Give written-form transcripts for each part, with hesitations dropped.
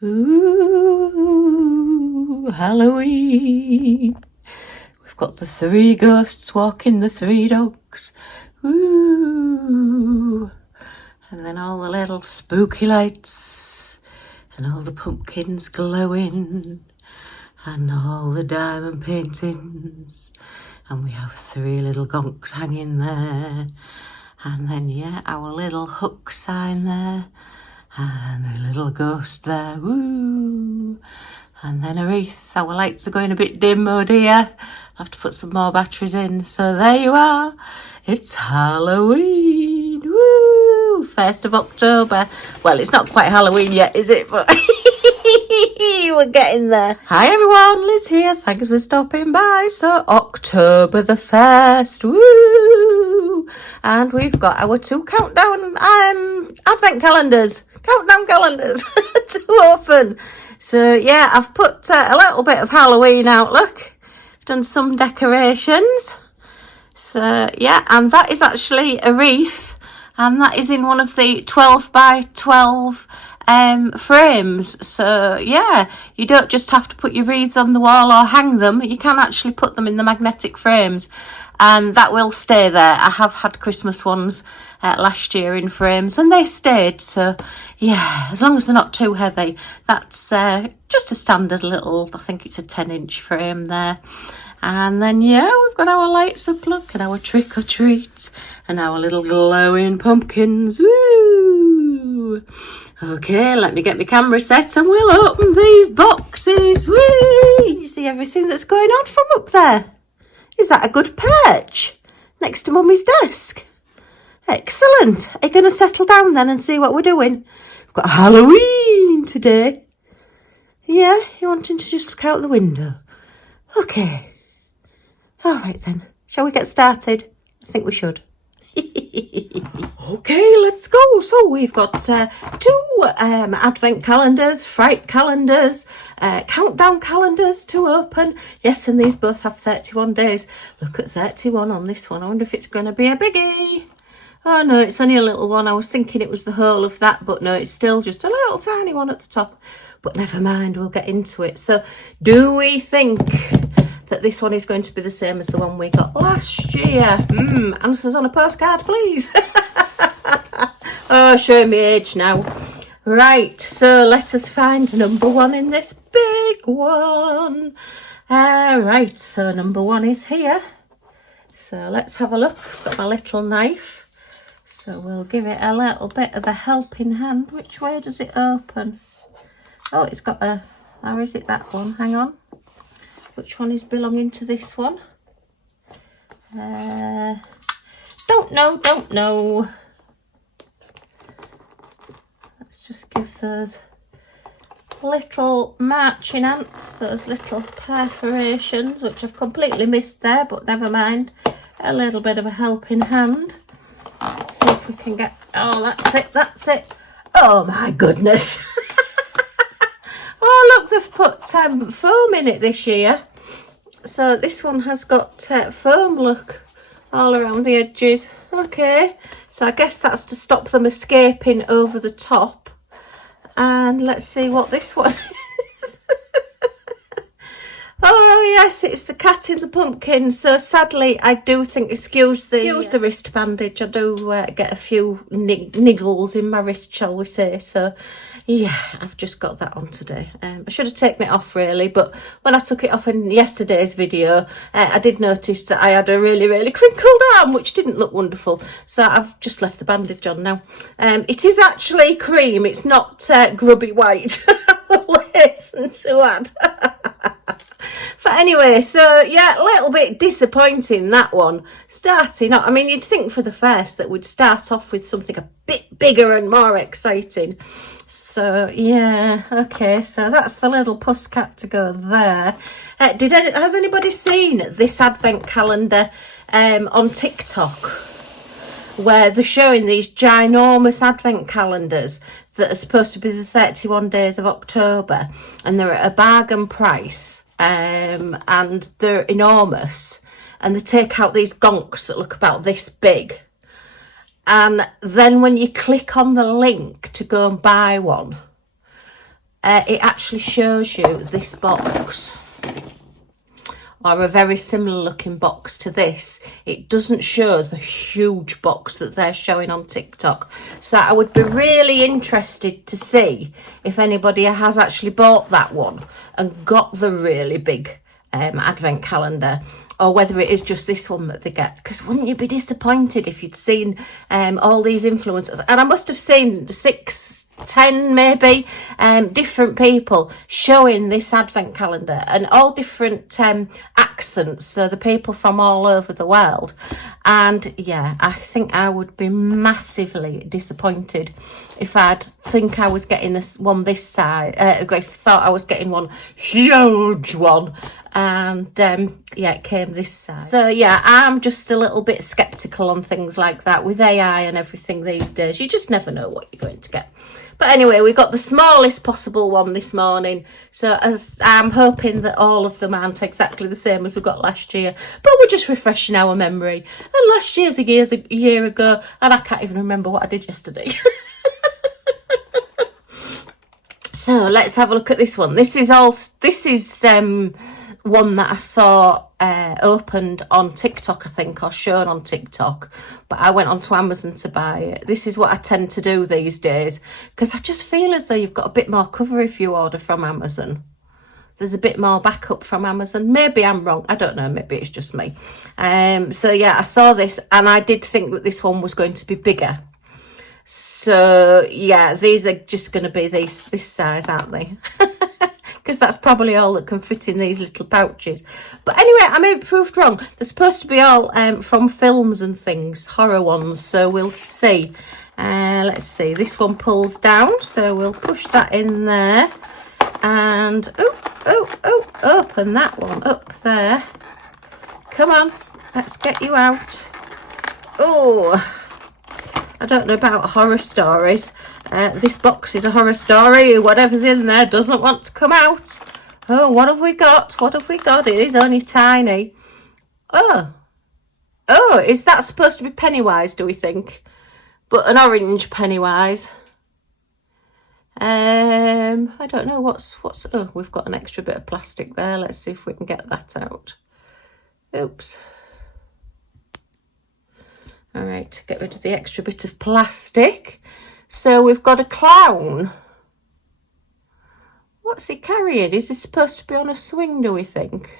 Ooh, Halloween. We've got the 3 ghosts walking the 3 dogs. Ooh. And then all the little spooky lights and all the pumpkins glowing and all the diamond paintings. And we have 3 little gonks hanging there. And then, yeah, our little hook sign there. And a little ghost there, woo! And then a wreath. Our lights are going a bit dim, oh dear. I'll have to put some more batteries in. So there you are. It's Halloween, woo! 1st of October. Well, it's not quite Halloween yet, is it? But we're getting there. Hi everyone, Liz here. Thanks for stopping by. So October the 1st, woo! And we've got our 2 countdown advent calendars. Countdown calendars to open. So yeah, I've put a little bit of Halloween out, look. Done some decorations. So yeah, and that is actually a wreath. And that is in one of the 12 by 12 frames. So yeah, you don't just have to put your wreaths on the wall or hang them. You can actually put them in the magnetic frames. And that will stay there. I have had Christmas ones last year in frames and they stayed. So yeah, as long as they're not too heavy. That's just a standard little, I think it's a 10-inch frame there. And then yeah, we've got our lights up, look, and our trick or treat and our little glowing pumpkins. Woo! Okay, let me get my camera set and we'll open these boxes. Woo! You see everything that's going on from up there? Is that a good perch? Next to Mummy's desk. Excellent. Are you going to settle down then and see what we're doing? We've got Halloween today. Yeah, you're wanting to just look out the window. Okay. All right then. Shall we get started? I think we should. Okay, let's go. So we've got 2 advent calendars, fright calendars, countdown calendars to open. Yes, and these both have 31 days. Look at 31 on this one. I wonder if it's going to be a biggie. Oh no, it's only a little one. I was thinking it was the whole of that, but no, it's still just a little tiny one at the top. But never mind, we'll get into it. So do we think that this one is going to be the same as the one we got last year? Answers on a postcard, please. Oh, showing me age now. Right, so let us find number 1 in this big one. Right, so number 1 is here. So let's have a look. I've got my little knife. So we'll give it a little bit of a helping hand. Which way does it open? Oh, it's got a... Or is it that one? Hang on. Which one is belonging to this one? Don't know. Let's just give those little marching ants, those little perforations, which I've completely missed there, but never mind. A little bit of a helping hand. Let's see if we can get... Oh, that's it. Oh my goodness. Oh look, they've put foam in it this year. So this one has got foam, look, all around the edges. Okay, so I guess that's to stop them escaping over the top. And let's see what this one is. Oh yes, it's the cat in the pumpkin. So sadly, I do think, excuse the wrist bandage, I do get a few niggles in my wrist, shall we say. So yeah, I've just got that on today. I should have taken it off really, but when I took it off in yesterday's video, I did notice that I had a really crinkled arm, which didn't look wonderful. So I've just left the bandage on now. It is actually cream, it's not grubby white. Listen to add. But anyway, so yeah, a little bit disappointing, that one. Starting off, I mean, you'd think for the first that we'd start off with something a bit bigger and more exciting. So yeah, okay, so that's the little pussycat to go there. Has anybody seen this advent calendar on TikTok, where they're showing these ginormous advent calendars that are supposed to be the 31 days of October, and they're at a bargain price, and they're enormous, and they take out these gonks that look about this big. And then when you click on the link to go and buy one, it actually shows you this box, or a very similar looking box to this. It doesn't show the huge box that they're showing on TikTok. So I would be really interested to see if anybody has actually bought that one and got the really big advent calendar, or whether it is just this one that they get. Because wouldn't you be disappointed if you'd seen all these influencers? And I must have seen 6, 10 maybe different people showing this advent calendar, and all different accents, so the people from all over the world. And yeah, I think I would be massively disappointed if I'd think I was getting one this size, if I thought I was getting one huge one, and yeah, it came this size. So yeah, I'm just a little bit skeptical on things like that with AI and everything these days. You just never know what you're going to get. But anyway, we got the smallest possible one this morning. So as I'm hoping that all of them aren't exactly the same as we got last year. But we're just refreshing our memory. And last year's a year ago, and I can't even remember what I did yesterday. So let's have a look at this one. This is one that I saw opened on TikTok, I think, or shown on TikTok, but I went onto Amazon to buy it. This is what I tend to do these days, because I just feel as though you've got a bit more cover if you order from Amazon. There's a bit more backup from Amazon. Maybe I'm wrong, I don't know, maybe it's just me. So yeah, I saw this and I did think that this one was going to be bigger. So yeah, these are just going to be this size, aren't they? Because that's probably all that can fit in these little pouches. But anyway, I may be proved wrong. They're supposed to be all from films and things, horror ones, so we'll see. Let's see, this one pulls down, so we'll push that in there. And, open that one up there. Come on, let's get you out. Oh, I don't know about horror stories. This box is a horror story. Whatever's in there doesn't want to come out. Oh, what have we got? What have we got? It is only tiny. Oh, is that supposed to be Pennywise, do we think? But an orange Pennywise. I don't know what's. Oh, we've got an extra bit of plastic there. Let's see if we can get that out. Oops. All right, get rid of the extra bit of plastic. So we've got a clown. What's he carrying? Is he supposed to be on a swing, do we think?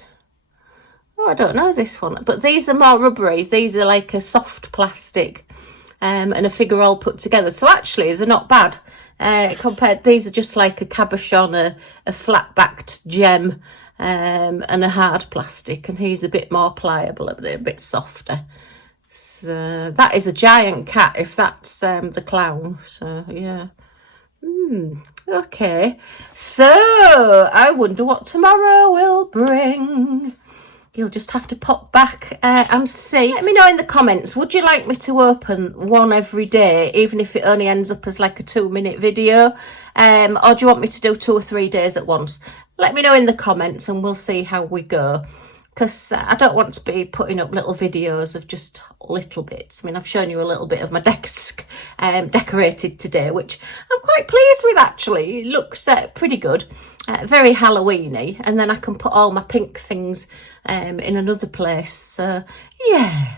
Oh, I don't know this one. But these are more rubbery. These are like a soft plastic and a figure all put together. So actually, they're not bad. Compared, these are just like a cabochon, a flat-backed gem and a hard plastic. And he's a bit more pliable, a bit softer. So that is a giant cat, if that's the clown. So yeah. Okay. So I wonder what tomorrow will bring. You'll just have to pop back and see. Let me know in the comments, would you like me to open one every day, even if it only ends up as like a 2-minute video? Or do you want me to do 2 or 3 days at once? Let me know in the comments and we'll see how we go. Because I don't want to be putting up little videos of just little bits. I mean, I've shown you a little bit of my desk decorated today, which I'm quite pleased with actually. It looks pretty good, very Halloween-y. And then I can put all my pink things in another place. So, yeah.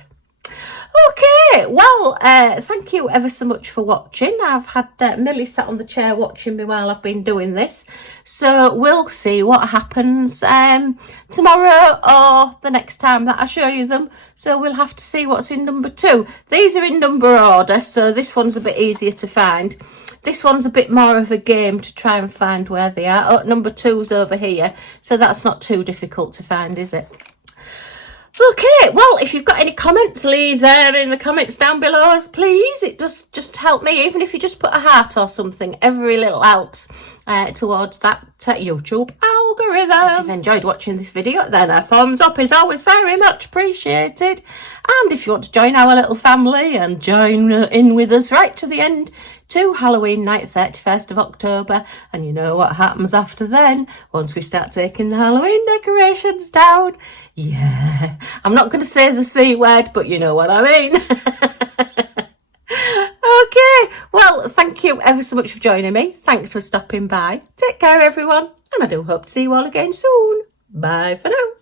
Okay, well, thank you ever so much for watching. I've had Millie sat on the chair watching me while I've been doing this. So we'll see what happens tomorrow or the next time that I show you them. So we'll have to see what's in number 2. These are in number order, so this one's a bit easier to find. This one's a bit more of a game to try and find where they are. Oh, number 2's over here, so that's not too difficult to find, is it? Okay, well, if you've got any comments, leave there in the comments down below, please. It does just help me, even if you just put a heart or something. Every little helps towards that YouTube algorithm. If you've enjoyed watching this video, then a thumbs up is always very much appreciated. And if you want to join our little family and join in with us right to the end, to Halloween night, 31st of October, and you know what happens after then, once we start taking the Halloween decorations down. Yeah, I'm not going to say the C word, but you know what I mean. Okay. Yeah, well, thank you ever so much for joining me. Thanks for stopping by. Take care, everyone, and I do hope to see you all again soon. Bye for now.